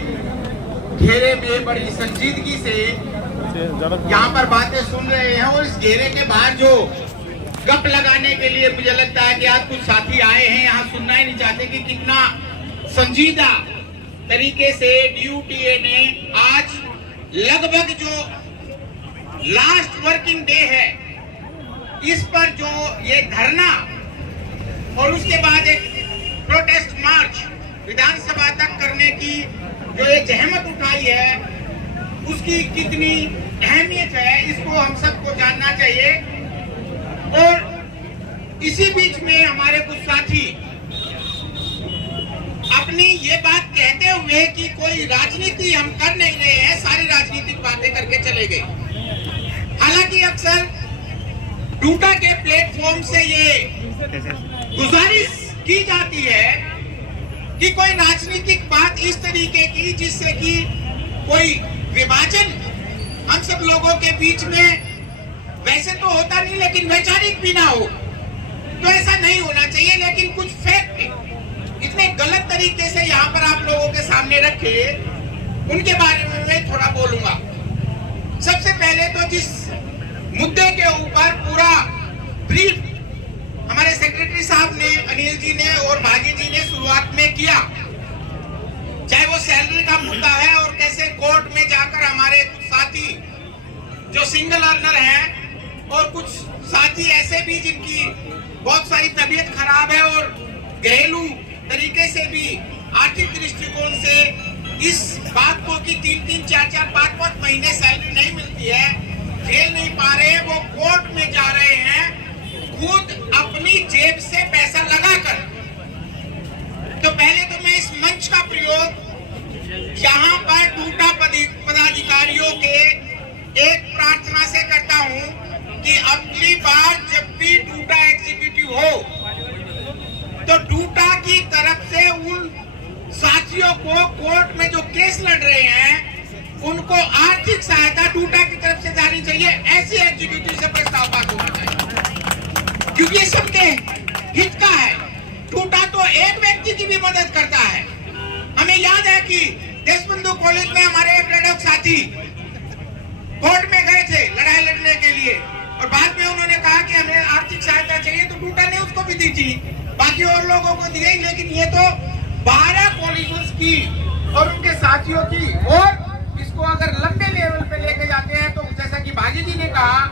घेरे में बड़ी संजीदगी से यहाँ पर बातें सुन रहे हैं और इस घेरे के बाहर जो गप लगाने के लिए मुझे लगता है कि आज कुछ साथी आए हैं, यहाँ सुनना ही नहीं चाहते कि कितना संजीदा तरीके से DUTA ने आज लगभग जो लास्ट वर्किंग डे है इस पर जो ये धरना और उसके बाद एक प्रोटेस्ट मार्च विधानसभा तक करने की जो ये जहमत उठाई है उसकी कितनी अहमियत है इसको हम सबको जानना चाहिए। और इसी बीच में हमारे कुछ साथी अपनी ये बात कहते हुए कि कोई राजनीति हम कर नहीं रहे हैं, सारी राजनीतिक बातें करके चले गए। हालांकि अक्सर डूटा के प्लेटफॉर्म से ये गुजारिश की जाती है कि कोई राजनीतिक बात इस तरीके की जिससे कि कोई विभाजन हम सब लोगों के बीच में वैसे तो होता नहीं लेकिन वैचारिक भी ना हो, तो ऐसा नहीं होना चाहिए। लेकिन कुछ फैक्ट इतने गलत तरीके से यहाँ पर आप लोगों के सामने रखे उनके बारे में मैं थोड़ा बोलूंगा। सबसे पहले तो जिस मुद्दे के ऊपर पूरा ब्रीफ हमारे सेक्रेटरी साहब ने, अनिल जी ने और भागी जी ने शुरुआत में किया, चाहे वो सैलरी का मुद्दा है और कैसे कोर्ट में जाकर हमारे कुछ साथी जो सिंगल अर्नर हैं और कुछ साथी ऐसे भी जिनकी बहुत सारी तबीयत खराब है और घरेलू तरीके से भी आर्थिक दृष्टिकोण से इस बात को कि 3-3, 4-4, 5-5 महीने सैलरी नहीं मिलती है, झेल नहीं पा रहे हैं, वो कोर्ट में जा रहे हैं खुद अपनी जेब से पैसा लगाकर। तो पहले तो मैं इस मंच का प्रयोग यहाँ पर डूटा पदाधिकारियों के एक प्रार्थना से करता हूँ कि अगली बार जब भी डूटा एग्जीक्यूटिव हो तो डूटा की तरफ से उन साथियों को कोर्ट में जो केस लड़ रहे हैं उनको आर्थिक सहायता डूटा की तरफ से जानी चाहिए। ऐसे एग्जीक्यूटिव से प्रस्ताव पास होना चाहिए क्योंकि ये सबके हित का है। डूटा तो एक व्यक्ति की भी मदद करता है। हमें याद है कि देशबंधु कॉलेज में हमारे एक लड़क साथी कोर्ट में गए थे लड़ाई लड़ने के लिए और बाद में उन्होंने कहा कि हमें आर्थिक सहायता चाहिए, तो डूटा ने उसको भी दी थी, बाकी और लोगों को दी गई। लेकिन ये तो 12 कॉलेजेस की और उनके साथियों की, और इसको अगर लंबे लेवल पे लेके जाते हैं तो जैसा कि भागी जी ने कहा,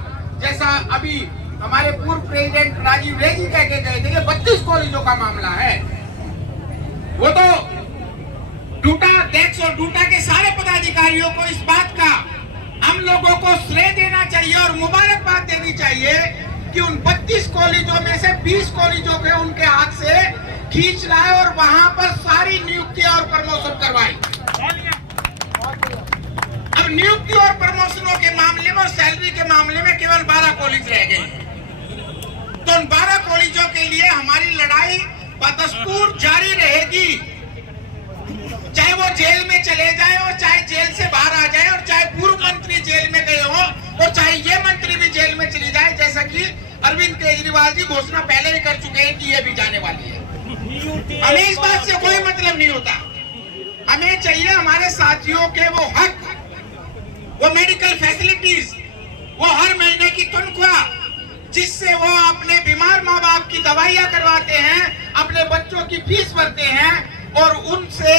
जैसा अभी हमारे पूर्व प्रेसिडेंट राजीव रेजी कह के गए थे, 32 कॉलेजों का मामला है। वो तो डूटा अध्यक्ष और डूटा के सारे पदाधिकारियों को इस बात का हम लोगों को श्रेय देना चाहिए और मुबारकबाद देनी चाहिए कि उन 32 कॉलेजों में से 20 कॉलेजों के उनके हाथ से खींच लाए और वहां पर सारी नियुक्तियां और प्रमोशन करवाई। अब नियुक्ति और प्रमोशनों के मामले में और सैलरी के मामले में केवल 12 कॉलेज रह गए। तो उन 12 कॉलेजों के लिए हमारी लड़ाई बदस्तूर जारी रहेगी, चाहे वो जेल में चले जाए और चाहे जेल से बाहर आ जाए और चाहे पूर्व मंत्री जेल में गए हो और चाहे ये मंत्री भी जेल में चली जाए, जैसा कि अरविंद केजरीवाल जी घोषणा पहले ही कर चुके हैं कि ये भी जाने वाली है। हमें इस बात से कोई मतलब नहीं होता। हमें चाहिए हमारे साथियों के वो हक, वो मेडिकल फैसिलिटीज, वो हर महीने की तनख्वाह जिससे वो अपने बीमार माँ बाप की दवाइयाँ करवाते हैं, अपने बच्चों की फीस भरते हैं और उनसे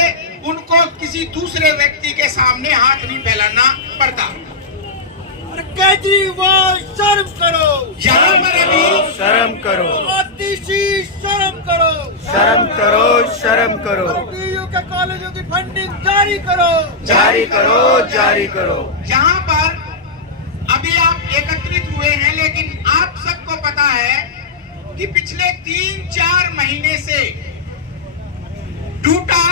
उनको किसी दूसरे व्यक्ति के सामने हाथ नहीं फैलाना पड़ता। केजरीवाल शर्म करो, यहाँ पर अभी शर्म करो, अतिशी शर्म करो, शर्म करो, शर्म करो, DU के कॉलेजों की फंडिंग जारी करो, जारी करो, जारी करो। यहाँ पर अभी आप एकत्रित हुए हैं, लेकिन आप सबको पता है कि पिछले 3-4 महीने से डूटा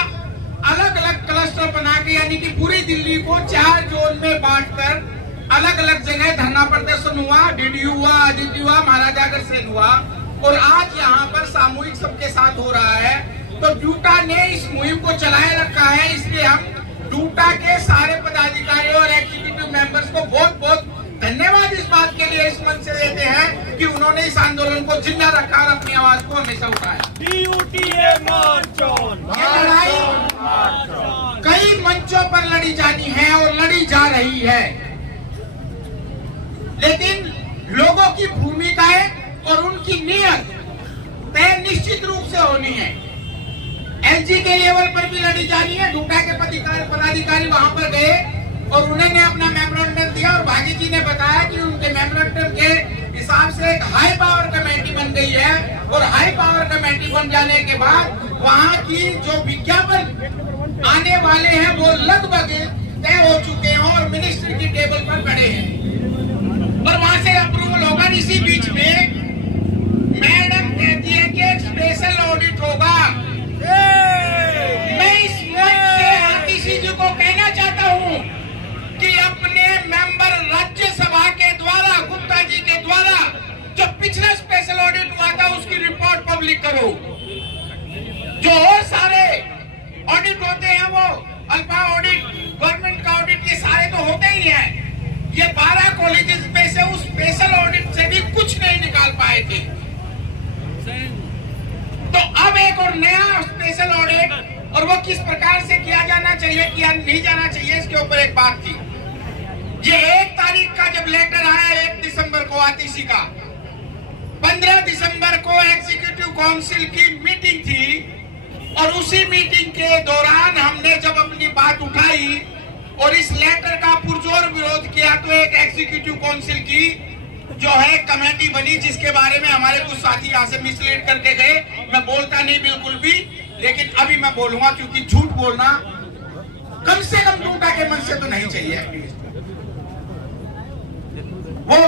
अलग अलग क्लस्टर बना के, यानी कि पूरी दिल्ली को 4 जोन में बांटकर अलग अलग जगह धरना प्रदर्शन हुआ, DDU हुआ, आदित्य हुआ, महाराजा अग्रसेन हुआ और आज यहाँ पर सामूहिक सबके साथ हो रहा है। तो डूटा ने इस मुहिम को चलाए रखा है, इसलिए हम डूटा के सारे पदाधिकारी और एग्जीक्यूटिव मेंबर्स को बहुत बहुत धन्यवाद इस बात के लिए इस मंच से देते हैं कि उन्होंने इस आंदोलन को जिंदा रखा और अपनी आवाज को हमेशा उठाया। DUTA मार्च ऑन, ये लड़ाई कई मंचों पर लड़ी जानी है और लड़ी जा रही है, लेकिन लोगों की भूमिकाएं और उनकी नियत तय निश्चित रूप से होनी है। एलजी के लेवल पर भी लड़ी जानी है। डूडा के पदाधिकारी वहां पर गए और उन्होंने अपना मेमोरेंडम दिया और भागी जी ने बताया कि उनके मेमोरेंडम के हिसाब से एक हाई पावर कमेटी बन गई है और हाई पावर कमेटी बन जाने के बाद वहां की जो विज्ञापन आने वाले हैं वो लगभग तय हो चुके हैं और मिनिस्टर की टेबल पर खड़े हैं और वहां से अप्रूवल होगा। इसी बीच में मैडम कहती है कि एक स्पेशल ऑडिट होगा। मैं इस मंच से आतिशी जी को कहना चाहता हूं कि अपने मेंबर राज्यसभा के द्वारा, गुप्ता जी के द्वारा जो पिछला स्पेशल ऑडिट हुआ था उसकी रिपोर्ट पब्लिक करो। जो और सारे ऑडिट होते हैं वो अल्फा ऑडिट, गवर्नमेंट का ऑडिट, ये सारे तो होते ही हैं। ये 12 कॉलेजेस में से उस स्पेशल ऑडिट से भी कुछ नहीं निकाल पाए थे। तो अब एक और नया स्पेशल ऑडिट, और वो किस प्रकार से किया जाना चाहिए, किया नहीं जाना चाहिए, इसके ऊपर एक बात थी। ये 1 तारीख का जब लेटर आया 1 दिसंबर को आतिशी का, 15 दिसंबर को एग्जीक्यूटिव काउंसिल की मीटिंग थी और उसी मीटिंग के दौरान हमने जब अपनी बात उठाई और इस लेटर का पुरजोर विरोध किया तो एक एग्जीक्यूटिव काउंसिल की जो है कमेटी बनी, जिसके बारे में हमारे कुछ साथी यहाँ से मिसलीड करके गए। मैं बोलता नहीं बिल्कुल भी, लेकिन अभी मैं बोलूंगा क्योंकि झूठ बोलना कम से कम डूडा के मन से तो नहीं चाहिए। वो